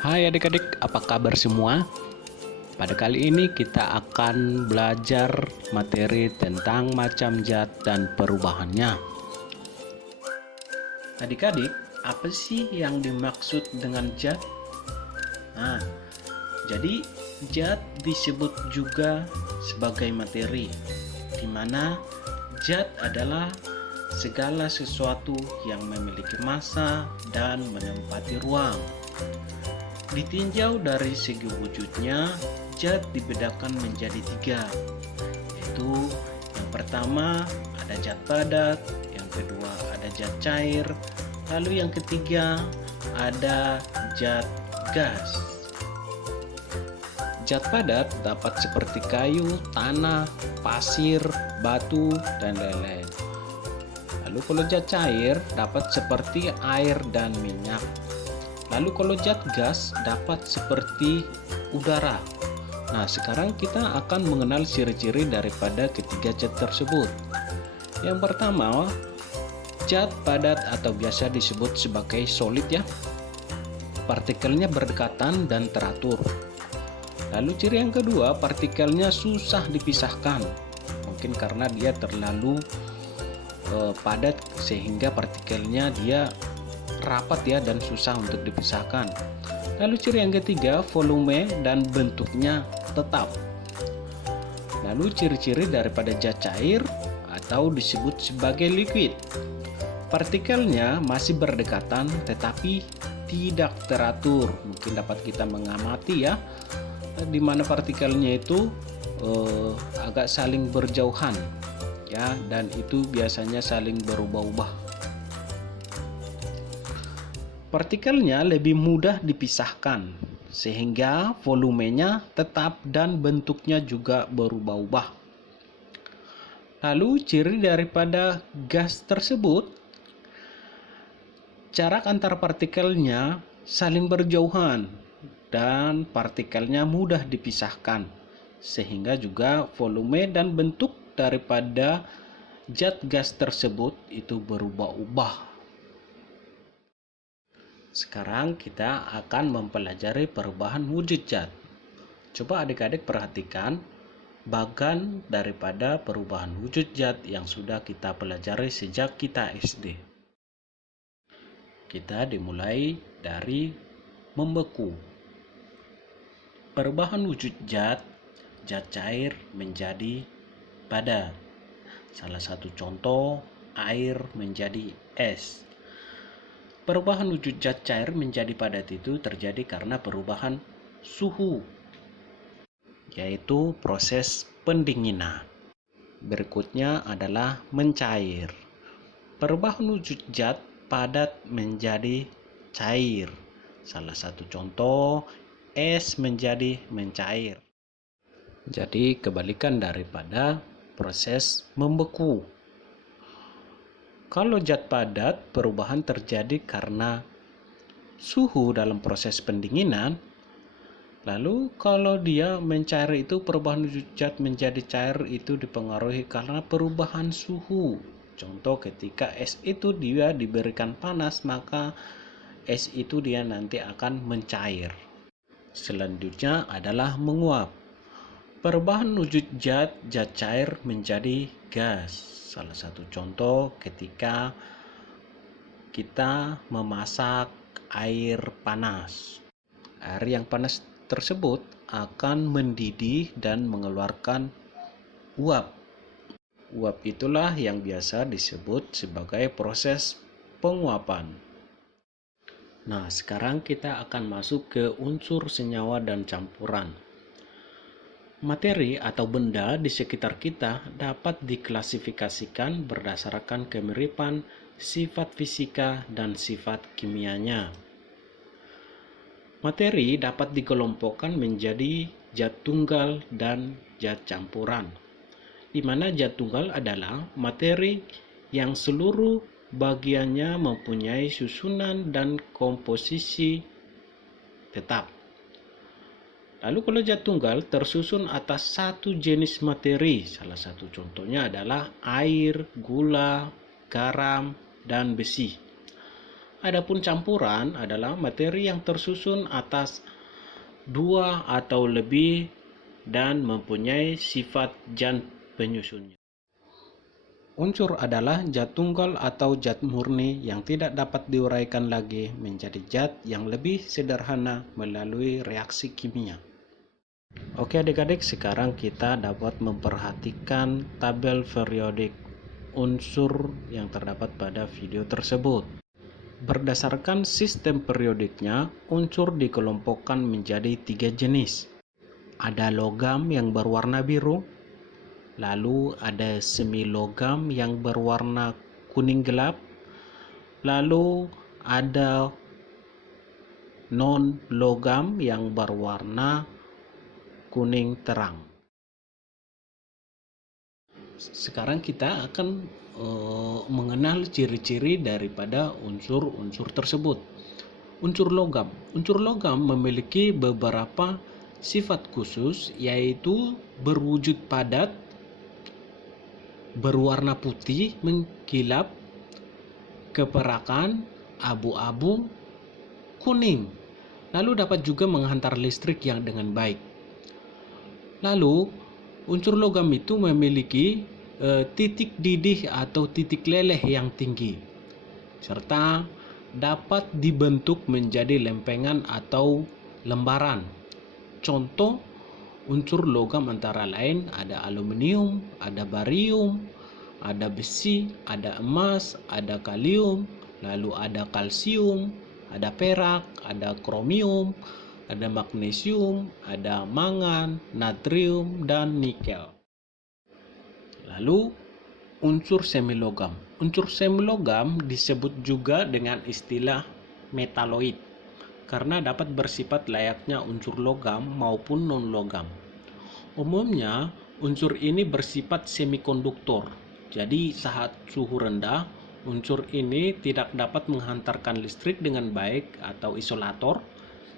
Hai adik-adik, apa kabar semua? Pada kali ini kita akan belajar materi tentang macam zat dan perubahannya. Adik-adik, apa sih yang dimaksud dengan zat? Nah, jadi zat disebut juga sebagai materi, di mana zat adalah segala sesuatu yang memiliki massa dan menempati ruang. Ditinjau dari segi wujudnya, zat dibedakan menjadi tiga, yaitu yang pertama ada zat padat, yang kedua ada zat cair, lalu yang ketiga ada zat gas. Zat padat dapat seperti kayu, tanah, pasir, batu, dan lain-lain. Lalu kalau zat cair dapat seperti air dan minyak. Lalu kalau zat gas dapat seperti udara. Nah, sekarang kita akan mengenal ciri-ciri daripada ketiga zat tersebut. Yang pertama, zat padat atau biasa disebut sebagai solid ya. Partikelnya berdekatan dan teratur. Lalu ciri yang kedua, partikelnya susah dipisahkan. Mungkin karena dia terlalu padat sehingga partikelnya dia rapat ya dan susah untuk dipisahkan. Lalu ciri yang ketiga, volume dan bentuknya tetap. Lalu ciri-ciri daripada zat cair atau disebut sebagai liquid. Partikelnya masih berdekatan tetapi tidak teratur. Mungkin dapat kita mengamati ya, di mana partikelnya itu agak saling berjauhan ya, dan itu biasanya saling berubah-ubah. Partikelnya lebih mudah dipisahkan, sehingga volumenya tetap dan bentuknya juga berubah-ubah. Lalu ciri daripada gas tersebut, jarak antar partikelnya saling berjauhan dan partikelnya mudah dipisahkan, sehingga juga volume dan bentuk daripada zat gas tersebut itu berubah-ubah. Sekarang kita akan mempelajari perubahan wujud zat. Coba adik-adik perhatikan bagan daripada perubahan wujud zat yang sudah kita pelajari sejak kita SD. Kita dimulai dari membeku. Perubahan wujud zat cair menjadi padat. Salah satu contoh, air menjadi es. Perubahan wujud zat cair menjadi padat itu terjadi karena perubahan suhu, yaitu proses pendinginan. Berikutnya adalah mencair. Perubahan wujud zat padat menjadi cair. Salah satu contoh, es menjadi mencair. Jadi kebalikan daripada proses membeku. Kalau zat padat, perubahan terjadi karena suhu dalam proses pendinginan. Lalu kalau dia mencair itu, perubahan wujud zat menjadi cair itu dipengaruhi karena perubahan suhu. Contoh, ketika es itu dia diberikan panas, maka es itu dia nanti akan mencair. Selanjutnya adalah menguap. Perubahan wujud zat cair menjadi gas. Salah satu contoh ketika kita memasak air panas. Air yang panas tersebut akan mendidih dan mengeluarkan uap. Uap itulah yang biasa disebut sebagai proses penguapan. Nah, sekarang kita akan masuk ke unsur senyawa dan campuran. Materi atau benda di sekitar kita dapat diklasifikasikan berdasarkan kemiripan sifat fisika dan sifat kimianya. Materi dapat dikelompokkan menjadi zat tunggal dan zat campuran, di mana zat tunggal adalah materi yang seluruh bagiannya mempunyai susunan dan komposisi tetap. Lalu kalau zat tunggal tersusun atas satu jenis materi, salah satu contohnya adalah air, gula, garam, dan besi. Adapun campuran adalah materi yang tersusun atas dua atau lebih dan mempunyai sifat zat penyusunnya. Unsur adalah zat tunggal atau zat murni yang tidak dapat diuraikan lagi menjadi zat yang lebih sederhana melalui reaksi kimia. Oke adik-adik, sekarang kita dapat memperhatikan tabel periodik unsur yang terdapat pada video tersebut. Berdasarkan sistem periodiknya, unsur dikelompokkan menjadi 3 jenis. Ada logam yang berwarna biru, lalu ada semi logam yang berwarna kuning gelap, lalu ada non logam yang berwarna kuning terang. Sekarang kita akan mengenal ciri-ciri daripada unsur-unsur tersebut. Unsur logam memiliki beberapa sifat khusus, yaitu berwujud padat, berwarna putih mengkilap, keperakan, abu-abu, kuning, lalu dapat juga menghantar listrik yang dengan baik. Lalu unsur logam itu memiliki titik didih atau titik leleh yang tinggi, serta dapat dibentuk menjadi lempengan atau lembaran. Contoh unsur logam antara lain ada aluminium, ada barium, ada besi, ada emas, ada kalium, lalu ada kalsium, ada perak, ada kromium, ada magnesium, ada mangan, natrium, dan nikel. Lalu unsur semilogam. Unsur semilogam disebut juga dengan istilah metaloid karena dapat bersifat layaknya unsur logam maupun non-logam. Umumnya unsur ini bersifat semikonduktor. Jadi saat suhu rendah, unsur ini tidak dapat menghantarkan listrik dengan baik atau isolator.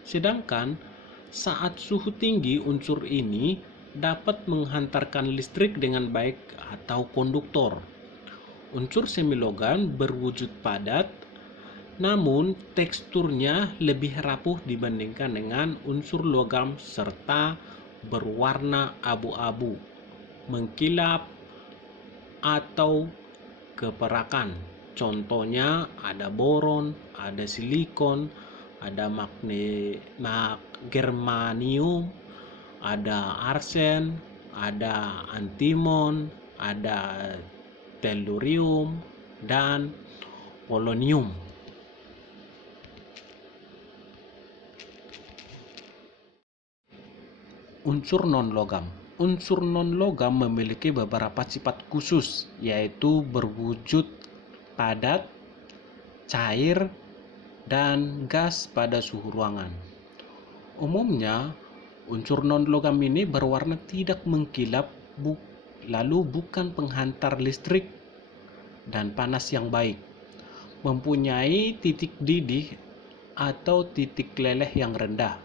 Sedangkan saat suhu tinggi, unsur ini dapat menghantarkan listrik dengan baik atau konduktor. Unsur semilogam berwujud padat, namun teksturnya lebih rapuh dibandingkan dengan unsur logam serta berwarna abu-abu, mengkilap, atau keperakan. Contohnya ada boron, ada silikon, ada germanium, ada arsen, ada antimon, ada tellurium, dan polonium. Unsur non-logam. Unsur non-logam memiliki beberapa sifat khusus, yaitu berwujud padat, cair, dan gas pada suhu ruangan. Umumnya, unsur non-logam ini berwarna tidak mengkilap, lalu bukan penghantar listrik dan panas yang baik, mempunyai titik didih atau titik leleh yang rendah,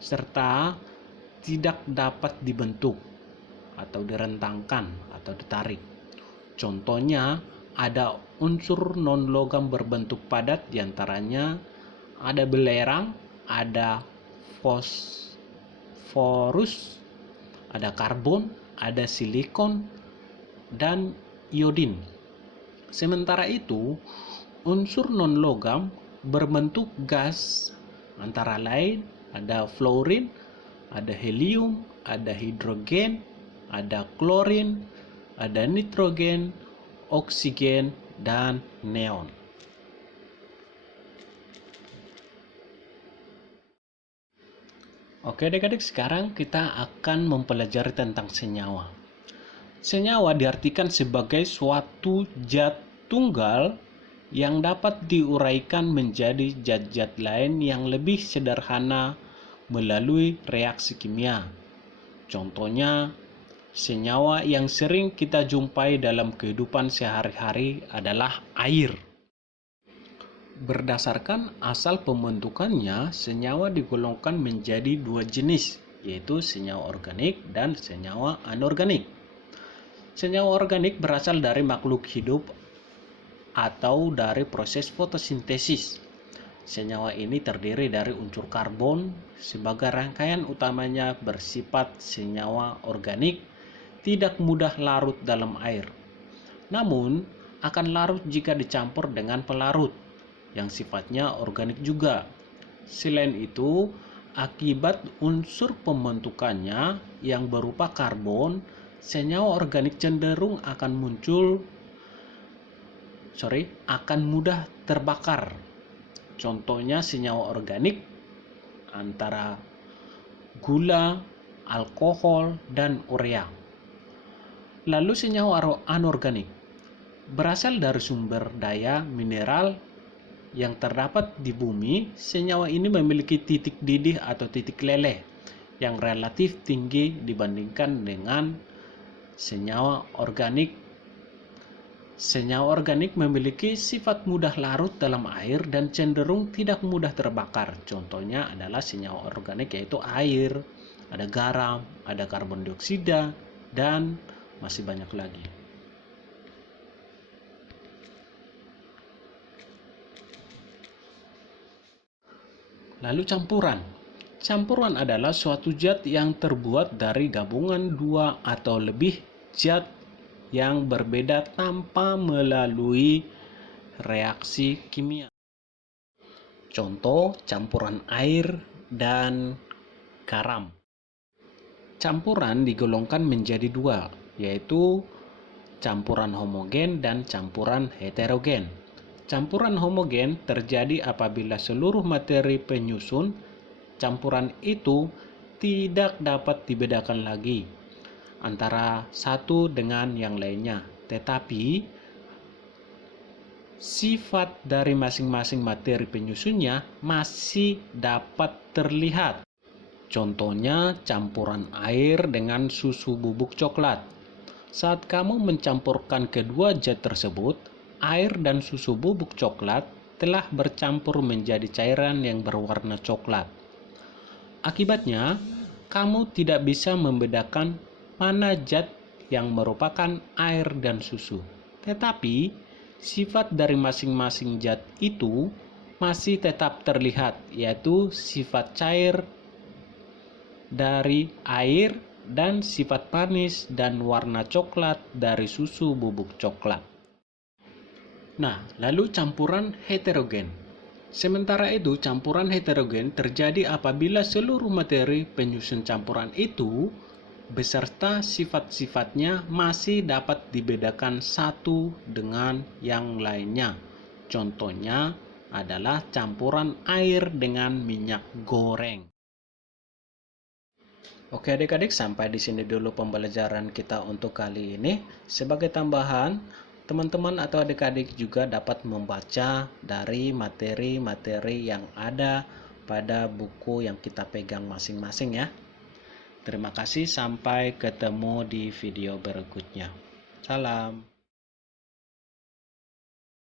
serta tidak dapat dibentuk atau direntangkan atau ditarik. Contohnya ada unsur non-logam berbentuk padat, diantaranya ada belerang, ada fosforus, ada karbon, ada silikon, dan iodin. Sementara itu, unsur non-logam berbentuk gas, antara lain ada fluorin, ada helium, ada hidrogen, ada klorin, ada nitrogen, oksigen, dan neon. Oke adik-adik, sekarang kita akan mempelajari tentang senyawa. Senyawa diartikan sebagai suatu zat tunggal yang dapat diuraikan menjadi zat-zat lain yang lebih sederhana melalui reaksi kimia. Contohnya, senyawa yang sering kita jumpai dalam kehidupan sehari-hari adalah air. Berdasarkan asal pembentukannya, senyawa digolongkan menjadi dua jenis, yaitu senyawa organik dan senyawa anorganik. Senyawa organik berasal dari makhluk hidup atau dari proses fotosintesis. Senyawa ini terdiri dari unsur karbon sebagai rangkaian utamanya bersifat senyawa organik, tidak mudah larut dalam air. Namun, akan larut jika dicampur dengan pelarut yang sifatnya organik juga. Selain itu, akibat unsur pembentukannya yang berupa karbon, senyawa organik cenderung akan mudah terbakar. Contohnya senyawa organik antara gula, alkohol, dan urea. Lalu senyawa anorganik berasal dari sumber daya mineral yang terdapat di bumi. Senyawa ini memiliki titik didih atau titik leleh yang relatif tinggi dibandingkan dengan senyawa organik. Senyawa organik memiliki sifat mudah larut dalam air dan cenderung tidak mudah terbakar. Contohnya adalah senyawa organik yaitu air, ada garam, ada karbon dioksida, dan masih banyak lagi. Lalu campuran. Campuran adalah suatu zat yang terbuat dari gabungan dua atau lebih zat yang berbeda tanpa melalui reaksi kimia. Contoh, campuran air dan garam. Campuran digolongkan menjadi dua, yaitu campuran homogen dan campuran heterogen. Campuran homogen terjadi apabila seluruh materi penyusun campuran itu tidak dapat dibedakan lagi antara satu dengan yang lainnya, tetapi sifat dari masing-masing materi penyusunnya masih dapat terlihat. Contohnya campuran air dengan susu bubuk coklat. Saat kamu mencampurkan kedua zat tersebut, air dan susu bubuk coklat telah bercampur menjadi cairan yang berwarna coklat. Akibatnya, kamu tidak bisa membedakan mana zat yang merupakan air dan susu. Tetapi, sifat dari masing-masing zat itu masih tetap terlihat, yaitu sifat cair dari air dan sifat manis dan warna coklat dari susu bubuk coklat. Nah, lalu campuran heterogen. Sementara itu, campuran heterogen terjadi apabila seluruh materi penyusun campuran itu beserta sifat-sifatnya masih dapat dibedakan satu dengan yang lainnya. Contohnya adalah campuran air dengan minyak goreng. Oke adik-adik, sampai di sini dulu pembelajaran kita untuk kali ini. Sebagai tambahan, teman-teman atau adik-adik juga dapat membaca dari materi-materi yang ada pada buku yang kita pegang masing-masing ya. Terima kasih, sampai ketemu di video berikutnya. Salam.